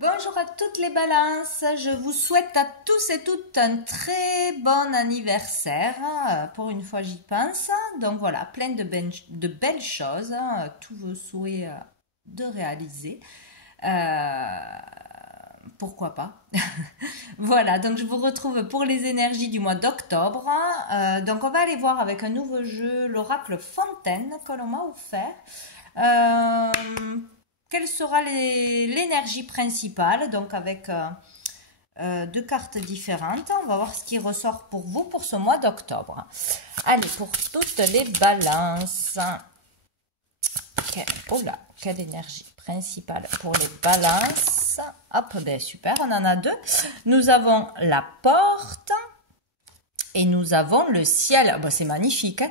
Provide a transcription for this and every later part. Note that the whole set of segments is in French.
Bonjour à toutes les balances, je vous souhaite à tous et toutes un très bon anniversaire, pour une fois j'y pense, donc voilà, plein de belles choses, tous vos souhaits de réaliser, pourquoi pas. Voilà, donc je vous retrouve pour les énergies du mois d'octobre, donc on va aller voir avec un nouveau jeu, l'oracle Fontaine que l'on m'a offert. Quelle sera l'énergie principale, donc avec deux cartes différentes. On va voir ce qui ressort pour vous pour ce mois d'octobre. Allez, pour toutes les balances. Oh là, quelle énergie principale pour les balances. Hop, ben super, on en a deux. Nous avons la porte et nous avons le ciel. Bon, c'est magnifique, hein.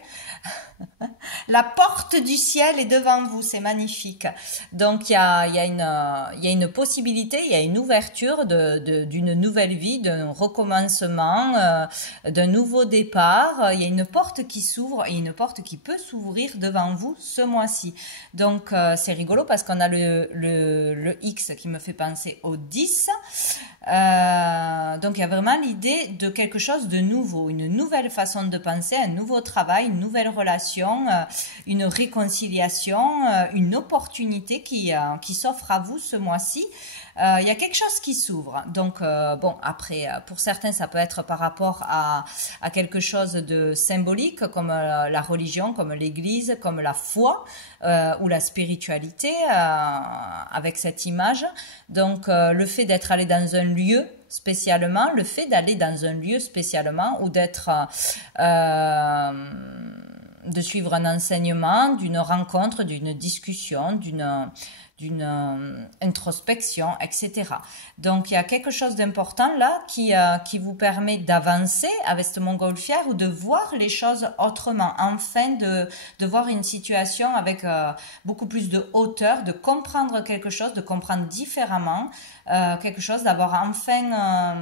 La porte du ciel est devant vous, c'est magnifique. Donc il y a une possibilité, il y a une ouverture d'une nouvelle vie, d'un recommencement, d'un nouveau départ. Il y a une porte qui s'ouvre et une porte qui peut s'ouvrir devant vous ce mois-ci. Donc c'est rigolo parce qu'on a le X qui me fait penser au 10. Donc il y a vraiment l'idée de quelque chose de nouveau, une nouvelle façon de penser, un nouveau travail, une nouvelle relation, une réconciliation, une opportunité qui s'offre à vous ce mois-ci. Il y a quelque chose qui s'ouvre. Donc bon, après pour certains ça peut être par rapport à quelque chose de symbolique comme la religion, comme l'église, comme la foi ou la spiritualité avec cette image. Donc le fait d'être allé dans un lieu spécialement, le fait d'aller dans un lieu spécialement ou d'être de suivre un enseignement, d'une rencontre, d'une discussion, d'une introspection, etc. Donc il y a quelque chose d'important là qui vous permet d'avancer avec cette montgolfière ou de voir les choses autrement, enfin de voir une situation avec beaucoup plus de hauteur, de comprendre quelque chose, de comprendre différemment quelque chose, d'avoir enfin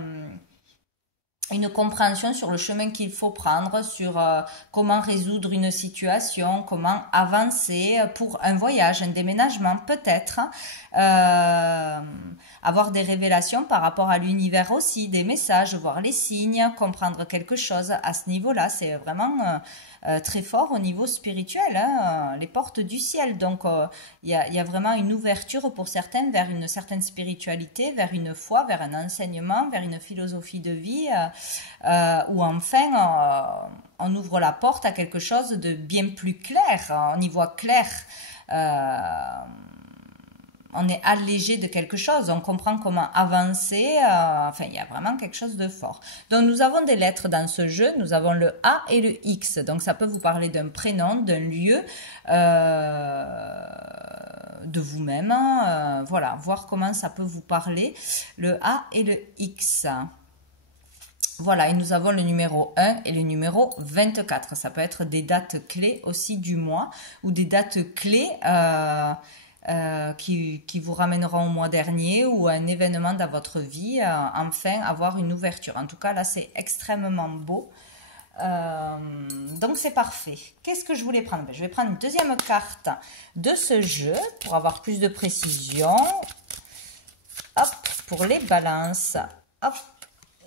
une compréhension sur le chemin qu'il faut prendre, sur comment résoudre une situation, comment avancer pour un voyage, un déménagement peut-être, avoir des révélations par rapport à l'univers aussi, des messages, voir les signes, comprendre quelque chose à ce niveau-là, c'est vraiment très fort au niveau spirituel, hein, les portes du ciel. Donc il y a vraiment une ouverture pour certaines vers une certaine spiritualité, vers une foi, vers un enseignement, vers une philosophie de vie, où enfin on ouvre la porte à quelque chose de bien plus clair, on y voit clair. On est allégé de quelque chose, on comprend comment avancer, enfin il y a vraiment quelque chose de fort. Donc nous avons des lettres dans ce jeu, nous avons le A et le X, donc ça peut vous parler d'un prénom, d'un lieu, de vous-même, voilà, voir comment ça peut vous parler, le A et le X. Voilà, et nous avons le numéro 1 et le numéro 24, ça peut être des dates clés aussi du mois, ou des dates clés qui vous ramèneront au mois dernier ou un événement dans votre vie, enfin avoir une ouverture. En tout cas, là, c'est extrêmement beau. Donc, c'est parfait. Qu'est-ce que je voulais prendre? Je vais prendre une deuxième carte de ce jeu pour avoir plus de précision. Hop, pour les balances. Hop.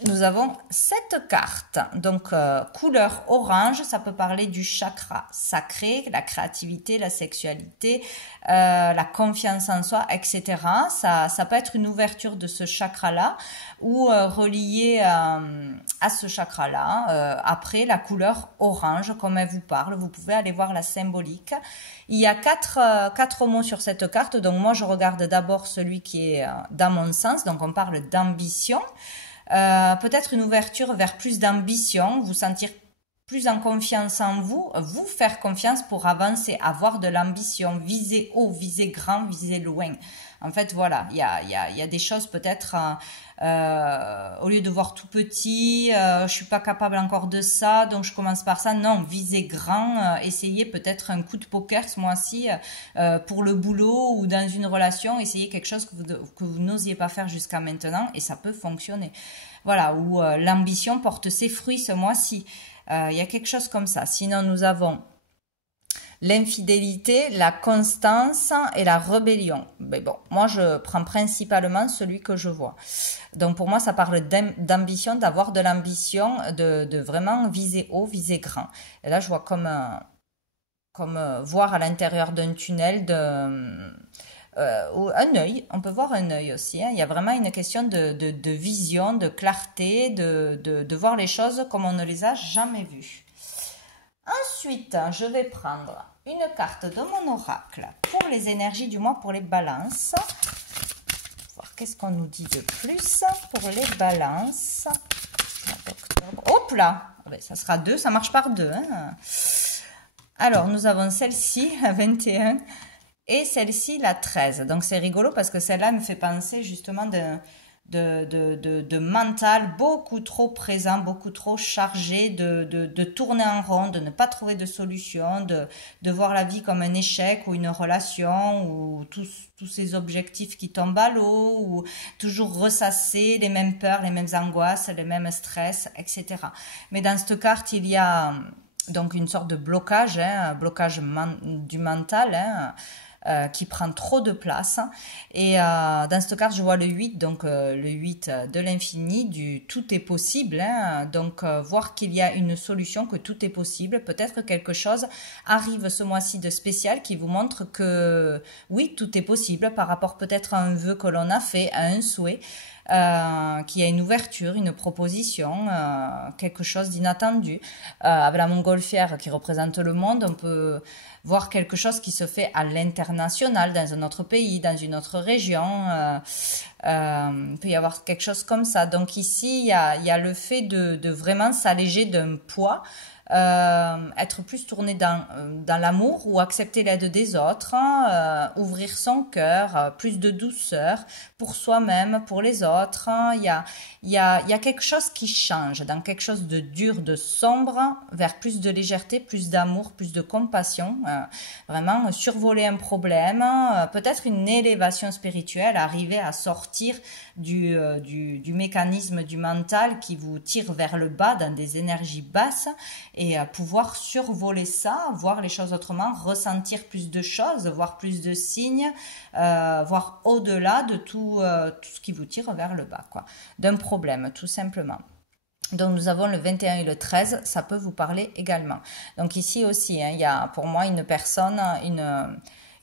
Nous avons cette carte, donc couleur orange, ça peut parler du chakra sacré, la créativité, la sexualité, la confiance en soi, etc. Ça peut être une ouverture de ce chakra-là ou relié à ce chakra-là. Après, la couleur orange, comme elle vous parle, vous pouvez aller voir la symbolique. Il y a quatre mots sur cette carte, donc moi je regarde d'abord celui qui est dans mon sens, donc on parle d'ambition. Peut-être une ouverture vers plus d'ambition, vous sentir plus en confiance en vous, vous faire confiance pour avancer, avoir de l'ambition, viser haut, viser grand, viser loin. En fait, voilà, il y a des choses peut-être, au lieu de voir tout petit, je suis pas capable encore de ça, donc je commence par ça. Non, viser grand, essayez peut-être un coup de poker ce mois-ci pour le boulot ou dans une relation, essayez quelque chose que vous n'osiez pas faire jusqu'à maintenant et ça peut fonctionner. Voilà, où l'ambition porte ses fruits ce mois-ci. Il y a quelque chose comme ça. Sinon, nous avons l'infidélité, la constance et la rébellion. Mais bon, moi je prends principalement celui que je vois. Donc pour moi ça parle d'ambition, d'avoir de l'ambition, de vraiment viser haut, viser grand. Et là je vois comme voir à l'intérieur d'un tunnel ou un œil, on peut voir un œil aussi, hein. Il y a vraiment une question de vision, de clarté, de voir les choses comme on ne les a jamais vues. Ensuite, je vais prendre une carte de mon oracle pour les énergies du mois, pour les balances. Voir qu'est-ce qu'on nous dit de plus pour les balances. Hop là, ça sera 2, ça marche par 2. Hein. Alors, nous avons celle-ci, la 21, et celle-ci, la 13. Donc, c'est rigolo parce que celle-là me fait penser justement de mental beaucoup trop présent, beaucoup trop chargé, de tourner en rond, de ne pas trouver de solution, de voir la vie comme un échec ou une relation, ou tous ces objectifs qui tombent à l'eau, ou toujours ressasser les mêmes peurs, les mêmes angoisses, les mêmes stress, etc. Mais dans cette carte, il y a donc une sorte de blocage, hein, blocage du mental, hein, qui prend trop de place. Et dans cette carte, je vois le 8, donc le 8 de l'infini, du tout est possible. Hein, donc voir qu'il y a une solution, que tout est possible. Peut-être que quelque chose arrive ce mois-ci de spécial qui vous montre que oui, tout est possible par rapport peut-être à un vœu que l'on a fait, à un souhait. Qu'il y a une ouverture, une proposition, quelque chose d'inattendu. Avec la montgolfière qui représente le monde, on peut voir quelque chose qui se fait à l'international, dans un autre pays, dans une autre région. Il peut y avoir quelque chose comme ça. Donc ici, il y a le fait de vraiment s'alléger d'un poids, être plus tourné dans l'amour ou accepter l'aide des autres, ouvrir son cœur, plus de douceur pour soi-même, pour les autres. Il y a quelque chose qui change, dans quelque chose de dur, de sombre, vers plus de légèreté, plus d'amour, plus de compassion. Vraiment survoler un problème, peut-être une élévation spirituelle, arriver à sortir du mécanisme du mental qui vous tire vers le bas dans des énergies basses, et pouvoir survoler ça, voir les choses autrement, ressentir plus de choses, voir plus de signes, voir au-delà de tout ce qui vous tire vers le bas, quoi, d'un problème, tout simplement. Donc nous avons le 21 et le 13, ça peut vous parler également. Donc ici aussi, hein, il y a pour moi une personne,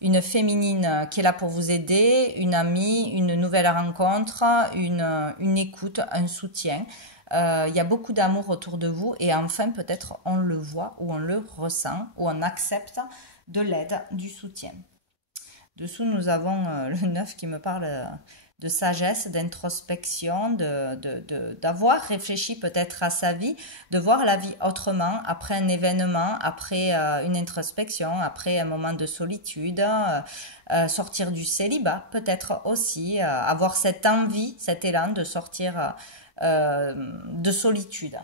une féminine qui est là pour vous aider, une amie, une nouvelle rencontre, une écoute, un soutien. Il y a beaucoup d'amour autour de vous, et enfin peut-être on le voit ou on le ressent ou on accepte de l'aide, du soutien. Dessous nous avons le 9 qui me parle de sagesse, d'introspection, d'avoir réfléchi peut-être à sa vie, de voir la vie autrement après un événement, après une introspection, après un moment de solitude, sortir du célibat peut-être aussi, avoir cette envie, cet élan de sortir de solitude.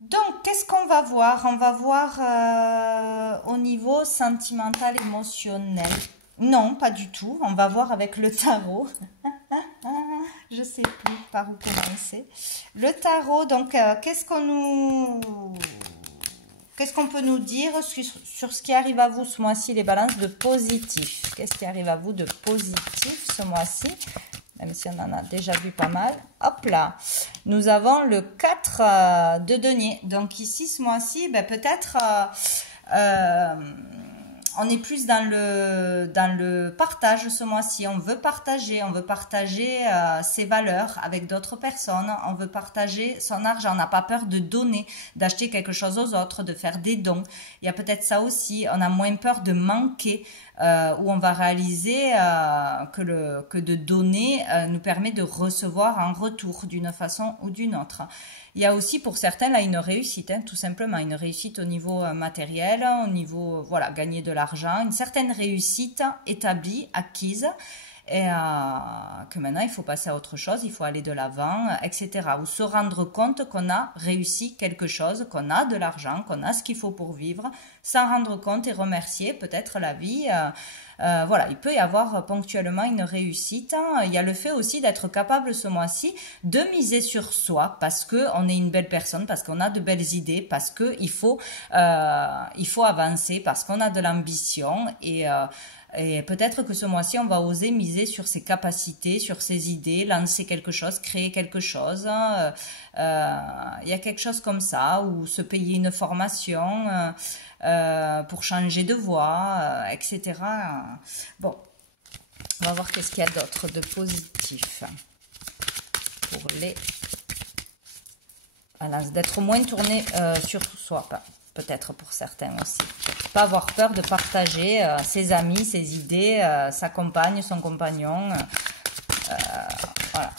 Donc, qu'est-ce qu'on va voir? On va voir au niveau sentimental, émotionnel. Non, pas du tout. On va voir avec le tarot. Je ne sais plus par où commencer. Le tarot, donc, qu'est-ce qu'on peut nous dire sur ce qui arrive à vous ce mois-ci, les balances de positif? Qu'est-ce qui arrive à vous de positif ce mois-ci? Même si on en a déjà vu pas mal. Hop là, nous avons le 4 de denier. Donc ici, ce mois-ci, ben, peut-être on est plus dans le partage ce mois-ci. On veut partager ses valeurs avec d'autres personnes. On veut partager son argent. On n'a pas peur de donner, d'acheter quelque chose aux autres, de faire des dons. Il y a peut-être ça aussi. On a moins peur de manquer, où on va réaliser que de donner nous permet de recevoir en retour d'une façon ou d'une autre. Il y a aussi pour certains là une réussite, hein, tout simplement, une réussite au niveau matériel, au niveau, voilà, gagner de l'argent, une certaine réussite établie, acquise, et que maintenant il faut passer à autre chose, il faut aller de l'avant, etc. Ou se rendre compte qu'on a réussi quelque chose, qu'on a de l'argent, qu'on a ce qu'il faut pour vivre, s'en rendre compte et remercier peut-être la vie. Voilà, il peut y avoir ponctuellement une réussite. Il y a le fait aussi d'être capable ce mois-ci de miser sur soi parce que on est une belle personne, parce qu'on a de belles idées, parce que il faut avancer, parce qu'on a de l'ambition et peut-être que ce mois-ci, on va oser miser sur ses capacités, sur ses idées, lancer quelque chose, créer quelque chose. Il y a quelque chose comme ça, ou se payer une formation pour changer de voie, etc. Bon, on va voir qu'est-ce qu'il y a d'autre de positif pour les... Voilà, d'être moins tourné sur soi, peut-être pour certains aussi. Pas avoir peur de partager ses amis, ses idées, sa compagne, son compagnon. Voilà.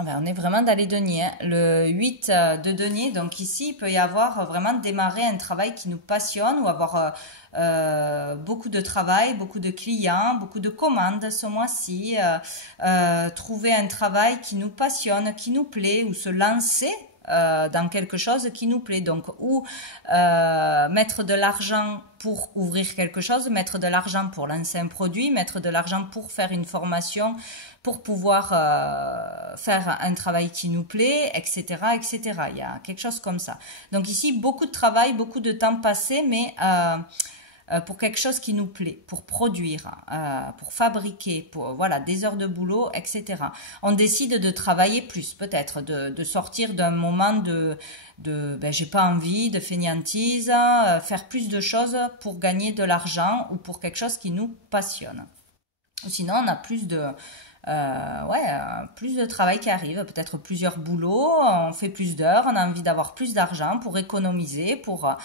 On est vraiment dans les deniers. Hein. Le 8 de denier, donc ici, il peut y avoir vraiment démarrer un travail qui nous passionne ou avoir beaucoup de travail, beaucoup de clients, beaucoup de commandes ce mois-ci. Trouver un travail qui nous passionne, qui nous plaît ou se lancer dans quelque chose qui nous plaît. Donc, ou mettre de l'argent pour ouvrir quelque chose, mettre de l'argent pour lancer un produit, mettre de l'argent pour faire une formation, pour pouvoir faire un travail qui nous plaît, etc., etc. Il y a quelque chose comme ça. Donc ici, beaucoup de travail, beaucoup de temps passé, mais pour quelque chose qui nous plaît, pour produire, pour fabriquer, pour voilà, des heures de boulot, etc. On décide de travailler plus, peut-être, de sortir d'un moment de j'ai pas envie, de fainéantise, faire plus de choses pour gagner de l'argent ou pour quelque chose qui nous passionne. Ou sinon, on a plus de travail qui arrive, peut-être plusieurs boulots, on fait plus d'heures, on a envie d'avoir plus d'argent pour économiser, pour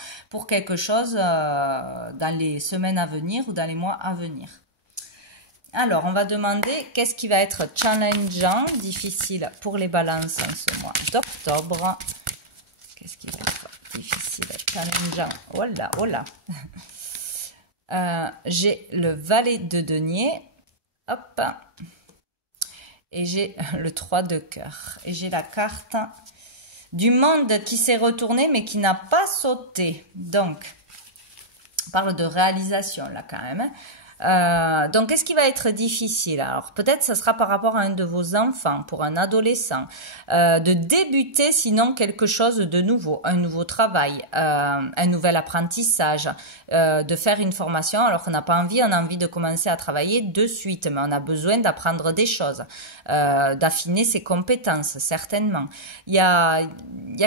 quelque chose dans les semaines à venir ou dans les mois à venir. Alors, on va demander qu'est-ce qui va être challengeant, difficile pour les balances en ce mois d'octobre. Qu'est-ce qui va être difficile, challengeant? Oh là, oh là. J'ai le valet de denier. Hop. Et j'ai le 3 de cœur. Et j'ai la carte du monde qui s'est retourné mais qui n'a pas sauté. Donc, on parle de réalisation là quand même. Donc, qu'est-ce qui va être difficile? Alors, peut-être ce sera par rapport à un de vos enfants, pour un adolescent, de débuter sinon quelque chose de nouveau, un nouveau travail, un nouvel apprentissage, de faire une formation alors qu'on n'a pas envie, on a envie de commencer à travailler de suite, mais on a besoin d'apprendre des choses, d'affiner ses compétences, certainement. Il y a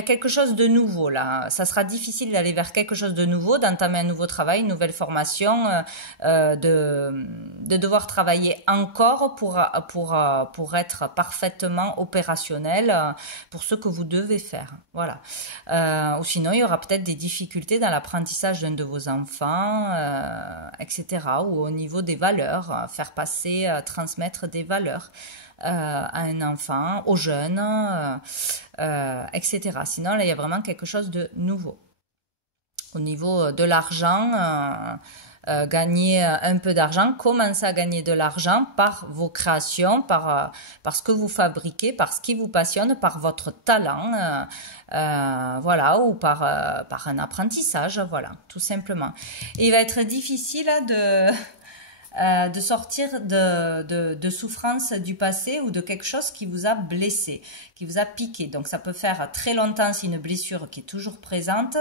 quelque chose de nouveau là, ça sera difficile d'aller vers quelque chose de nouveau, d'entamer un nouveau travail, une nouvelle formation, de devoir travailler encore pour être parfaitement opérationnel pour ce que vous devez faire. Voilà. Ou sinon, il y aura peut-être des difficultés dans l'apprentissage d'un de vos enfants, etc. Ou au niveau des valeurs, faire passer, transmettre des valeurs à un enfant, aux jeunes, etc. Sinon, là, il y a vraiment quelque chose de nouveau. Au niveau de l'argent, gagner un peu d'argent, commencer à gagner de l'argent par vos créations, par ce que vous fabriquez, par ce qui vous passionne, par votre talent, voilà, ou par un apprentissage, voilà, tout simplement. Et il va être difficile de sortir de souffrance du passé ou de quelque chose qui vous a blessé, qui vous a piqué. Donc ça peut faire très longtemps, c'est une blessure qui est toujours présente,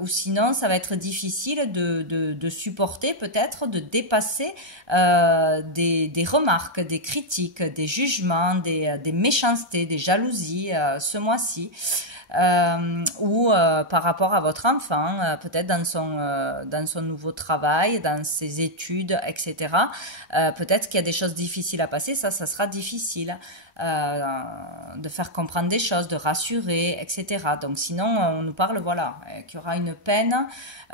ou sinon ça va être difficile de supporter, peut-être de dépasser des remarques, des critiques, des jugements, des méchancetés, des jalousies ce mois-ci. Ou par rapport à votre enfant, peut-être dans son nouveau travail, dans ses études, etc. Peut-être qu'il y a des choses difficiles à passer, ça sera difficile de faire comprendre des choses, de rassurer, etc. Donc sinon, on nous parle, voilà, qu'il y aura une peine,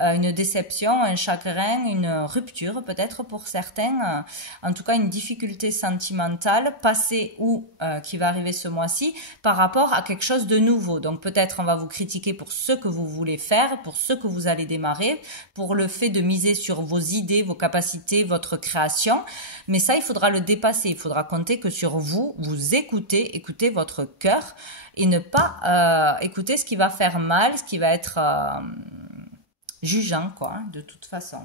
une déception, un chagrin, une rupture, peut-être pour certains, en tout cas une difficulté sentimentale, passée ou qui va arriver ce mois-ci, par rapport à quelque chose de nouveau. Donc peut-être on va vous critiquer pour ce que vous voulez faire, pour ce que vous allez démarrer, pour le fait de miser sur vos idées, vos capacités, votre création. Mais ça, il faudra le dépasser. Il faudra compter que sur vous, vous écoutez votre cœur et ne pas écouter ce qui va faire mal, ce qui va être jugeant, quoi, hein, de toute façon.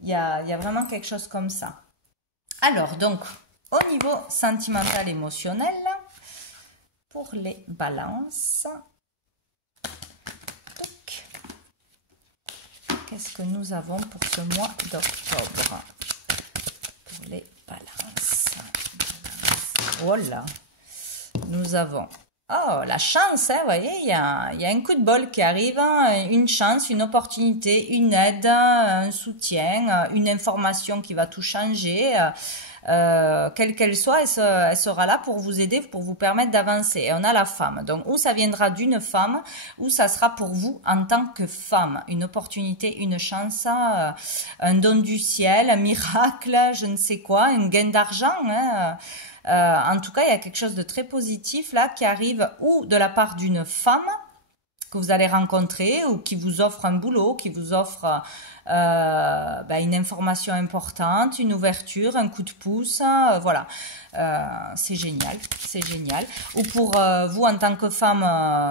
Il y a vraiment quelque chose comme ça. Alors, donc, au niveau sentimental, émotionnel, pour les balances, qu'est-ce que nous avons pour ce mois d'octobre? Pour les balances. Oh là, nous avons... Oh, la chance, hein, vous voyez, il y a un coup de bol qui arrive, hein, une chance, une opportunité, une aide, un soutien, une information qui va tout changer, quelle qu'elle soit, elle sera là pour vous aider, pour vous permettre d'avancer. Et on a la femme, donc ou ça viendra d'une femme, ou ça sera pour vous en tant que femme, une opportunité, une chance, un don du ciel, un miracle, je ne sais quoi, un gain d'argent, hein. En tout cas, il y a quelque chose de très positif là qui arrive ou de la part d'une femme que vous allez rencontrer ou qui vous offre un boulot, qui vous offre une information importante, une ouverture, un coup de pouce, voilà. C'est génial, c'est génial. Ou pour vous en tant que femme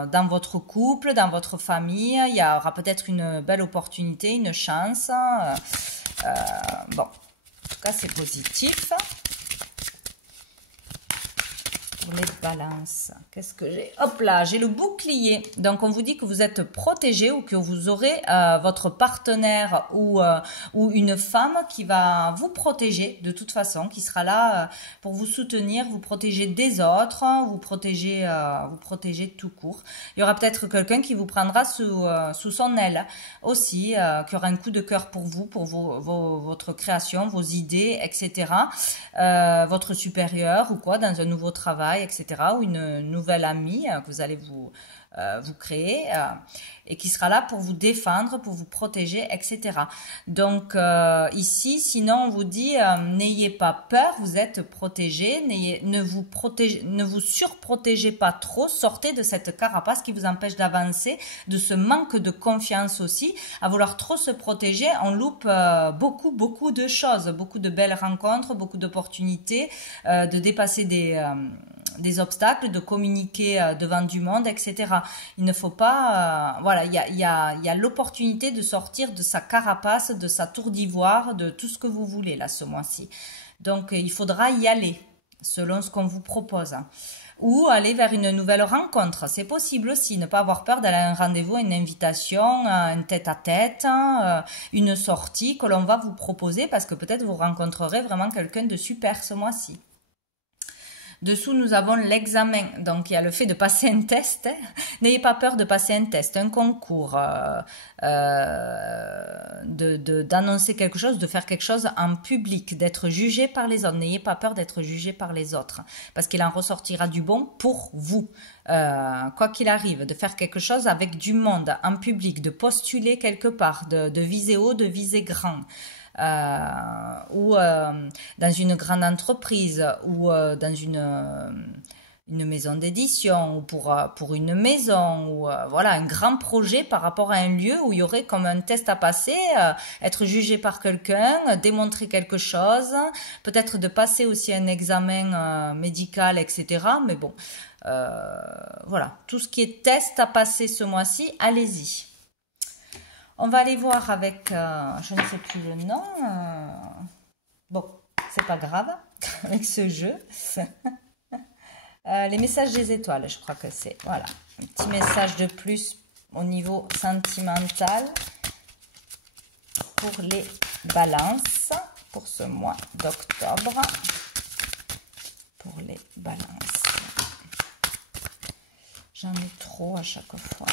dans votre couple, dans votre famille, il y aura peut-être une belle opportunité, une chance. Bon, en tout cas, c'est positif. Pour les balances, qu'est-ce que j'ai? Hop là, j'ai le bouclier. Donc, on vous dit que vous êtes protégé ou que vous aurez votre partenaire ou une femme qui va vous protéger de toute façon, qui sera là pour vous soutenir, vous protéger des autres, vous protéger tout court. Il y aura peut-être quelqu'un qui vous prendra sous son aile aussi, qui aura un coup de cœur pour vous, pour votre création, vos idées, etc. Votre supérieur ou quoi, dans un nouveau travail, etc. ou une nouvelle amie que vous allez vous créer et qui sera là pour vous défendre, pour vous protéger, etc. Donc ici, sinon on vous dit n'ayez pas peur, vous êtes protégé, ne vous surprotégez pas trop, sortez de cette carapace qui vous empêche d'avancer, de ce manque de confiance aussi, à vouloir trop se protéger, on loupe beaucoup de choses, beaucoup de belles rencontres, beaucoup d'opportunités, de dépasser des obstacles, de communiquer devant du monde, etc. Il ne faut pas... voilà, il y a l'opportunité de sortir de sa carapace, de sa tour d'ivoire, de tout ce que vous voulez là ce mois-ci. Donc, il faudra y aller selon ce qu'on vous propose. Ou aller vers une nouvelle rencontre. C'est possible aussi, ne pas avoir peur d'aller à un rendez-vous, une invitation, un tête-à-tête, une sortie que l'on va vous proposer parce que peut-être vous rencontrerez vraiment quelqu'un de super ce mois-ci. Dessous, nous avons l'examen. Donc, il y a le fait de passer un test. Hein. N'ayez pas peur de passer un test, un concours, d'annoncer quelque chose, de faire quelque chose en public, d'être jugé par les autres. N'ayez pas peur d'être jugé par les autres, parce qu'il en ressortira du bon pour vous. Quoi qu'il arrive, de faire quelque chose avec du monde, en public, de postuler quelque part, de viser haut, de viser grand. Ou dans une grande entreprise ou dans une maison d'édition ou pour une maison ou voilà un grand projet par rapport à un lieu où il y aurait comme un test à passer, être jugé par quelqu'un, démontrer quelque chose, peut-être de passer aussi un examen médical, etc. Mais bon, voilà, tout ce qui est test à passer ce mois-ci, allez-y. On va aller voir avec, je ne sais plus le nom, bon, c'est pas grave, avec ce jeu. Les messages des étoiles, je crois que c'est, voilà, un petit message de plus au niveau sentimental pour les balances, pour ce mois d'octobre, pour les balances. J'en ai trop à chaque fois.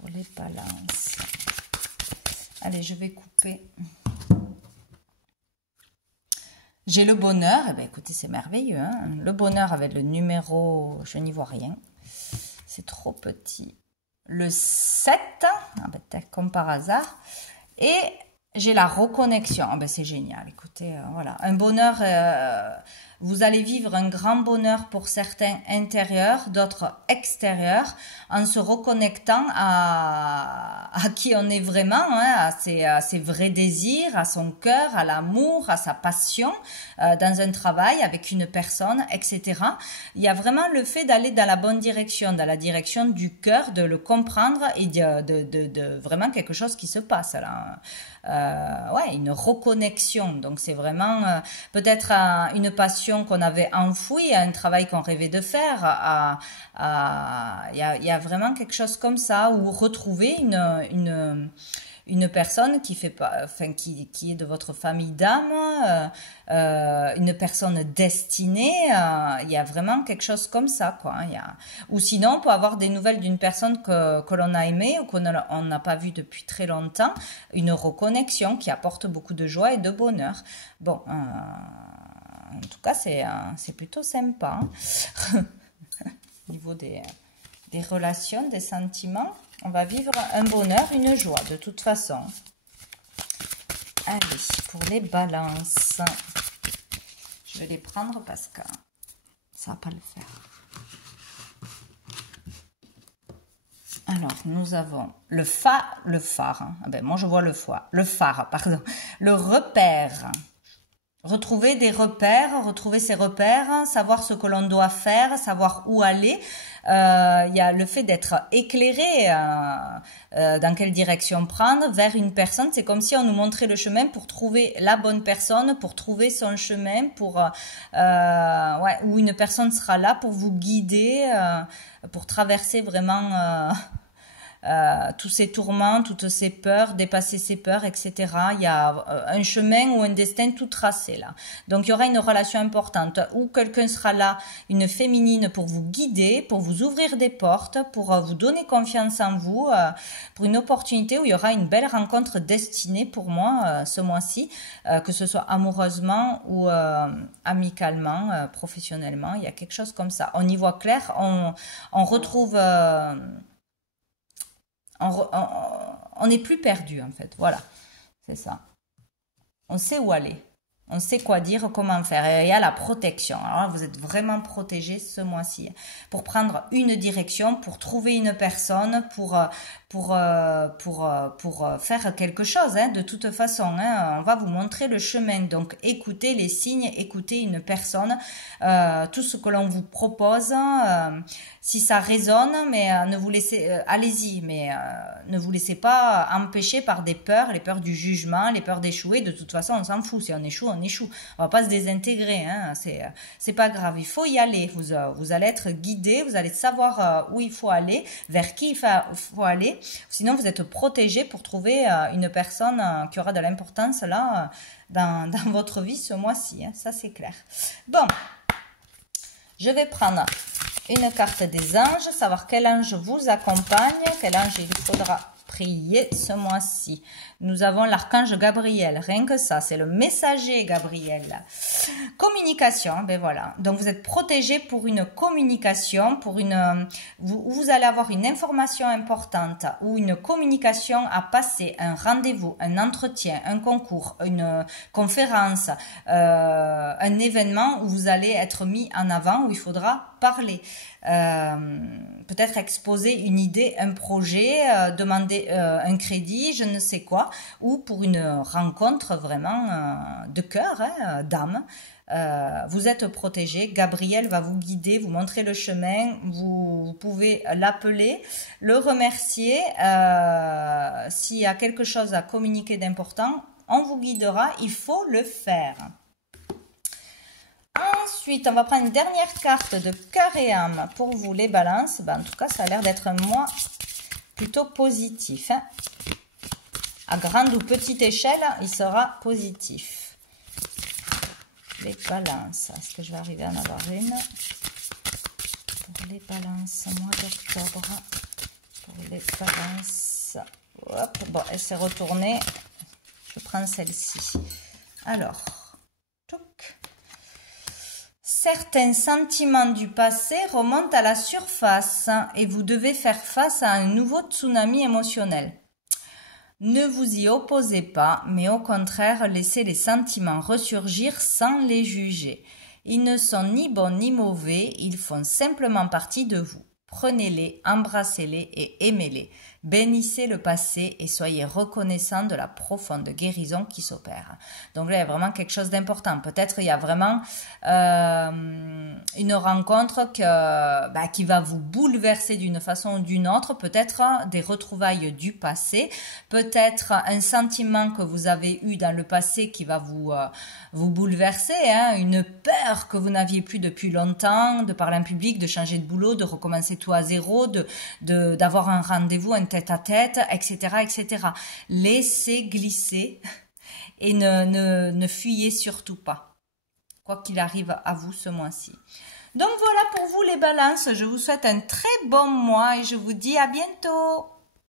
Pour les balances. Allez, je vais couper. J'ai le bonheur. Eh bien, écoutez, c'est merveilleux. Hein, le bonheur avec le numéro, je n'y vois rien. C'est trop petit. Le 7, ah ben, comme par hasard. Et j'ai la reconnexion. Ah ben, c'est génial. Écoutez, voilà. Un bonheur Vous allez vivre un grand bonheur pour certains intérieurs, d'autres extérieurs, en se reconnectant à qui on est vraiment, hein, à ses vrais désirs, à son cœur, à l'amour, à sa passion, dans un travail, avec une personne, etc. Il y a vraiment le fait d'aller dans la bonne direction, dans la direction du cœur, de le comprendre et de vraiment quelque chose qui se passe là. Ouais, une reconnexion. Donc c'est vraiment peut-être une passion qu'on avait enfouie, un travail qu'on rêvait de faire. Il y a vraiment quelque chose comme ça, ou retrouver une personne qui fait pas, enfin qui est de votre famille d'âme, une personne destinée. Il y a vraiment quelque chose comme ça, quoi. Ou sinon, on peut avoir des nouvelles d'une personne que l'on a aimée ou qu'on n'a pas vue depuis très longtemps, une reconnexion qui apporte beaucoup de joie et de bonheur. Bon, en tout cas, c'est plutôt sympa, hein. Au niveau des relations, des sentiments, on va vivre un bonheur, une joie, de toute façon. Allez, pour les balances, je vais les prendre parce que ça va pas le faire. Alors, nous avons le phare. Hein. Ah ben, moi, je vois le phare, pardon. Le repère. Retrouver des repères, retrouver ses repères, savoir ce que l'on doit faire, savoir où aller. Il y a le fait d'être éclairé, dans quelle direction prendre vers une personne. C'est comme si on nous montrait le chemin pour trouver la bonne personne, pour trouver son chemin, ouais, où une personne sera là pour vous guider, pour traverser vraiment tous ces tourments, toutes ces peurs, dépasser ces peurs, etc. Il y a un chemin ou un destin tout tracé là. Donc il y aura une relation importante où quelqu'un sera là, une féminine, pour vous guider, pour vous ouvrir des portes, pour vous donner confiance en vous, pour une opportunité où il y aura une belle rencontre destinée pour moi ce mois-ci, que ce soit amoureusement ou amicalement, professionnellement. Il y a quelque chose comme ça. On y voit clair, on retrouve... on n'est plus perdu en fait, voilà, c'est ça. On sait où aller, on sait quoi dire, comment faire. Et il y a la protection. Alors là, vous êtes vraiment protégé ce mois-ci pour prendre une direction, pour trouver une personne, pour faire quelque chose, hein, de toute façon, hein. On va vous montrer le chemin. Donc écoutez les signes, écoutez une personne, tout ce que l'on vous propose, si ça résonne, mais ne vous laissez, allez-y, mais ne vous laissez pas empêcher par des peurs, les peurs du jugement, les peurs d'échouer. De toute façon, on s'en fout. Si on échoue, on échoue. On va pas se désintégrer, hein. C'est pas grave. Il faut y aller. Vous allez être guidé. Vous allez savoir où il faut aller, vers qui il faut aller. Sinon, vous êtes protégé pour trouver une personne qui aura de l'importance là dans votre vie ce mois-ci, hein. Ça, c'est clair. Bon, je vais prendre une carte des anges, savoir quel ange vous accompagne, quel ange il faudra prier ce mois-ci. Nous avons l'archange Gabriel, rien que ça, c'est le messager Gabriel. Communication, ben voilà. Donc vous êtes protégé pour une communication, pour vous allez avoir une information importante ou une communication à passer, un rendez-vous, un entretien, un concours, une conférence, un événement où vous allez être mis en avant, où il faudra parler. Peut-être exposer une idée, un projet, demander un crédit, je ne sais quoi, ou pour une rencontre vraiment de cœur, hein, d'âme. Vous êtes protégé. Gabriel va vous guider, vous montrer le chemin. Vous pouvez l'appeler, le remercier. S'il y a quelque chose à communiquer d'important, on vous guidera. Il faut le faire. Ensuite, on va prendre une dernière carte de cœur et âme pour vous, les balances. Ben, en tout cas, ça a l'air d'être un mois plutôt positif, hein. À grande ou petite échelle, il sera positif. Les balances. Est-ce que je vais arriver à en avoir une? Pour les balances, mois d'octobre. Pour les balances. Hop, bon, elle s'est retournée. Je prends celle-ci. Alors, touc. Certains sentiments du passé remontent à la surface et vous devez faire face à un nouveau tsunami émotionnel. Ne vous y opposez pas, mais au contraire, laissez les sentiments ressurgir sans les juger. Ils ne sont ni bons ni mauvais, ils font simplement partie de vous. Prenez-les, embrassez-les et aimez-les. Bénissez le passé et soyez reconnaissants de la profonde guérison qui s'opère. Donc là, il y a vraiment quelque chose d'important. Peut-être il y a vraiment une rencontre qui va vous bouleverser d'une façon ou d'une autre. Peut-être des retrouvailles du passé. Peut-être un sentiment que vous avez eu dans le passé qui va vous bouleverser. Une peur que vous n'aviez plus depuis longtemps, de parler en public, de changer de boulot, de recommencer tout à zéro, d'avoir un rendez-vous, un tête-à-tête, etc., etc. Laissez glisser et ne fuyez surtout pas, quoi qu'il arrive à vous ce mois-ci. Donc voilà pour vous les balances, je vous souhaite un très bon mois et je vous dis à bientôt.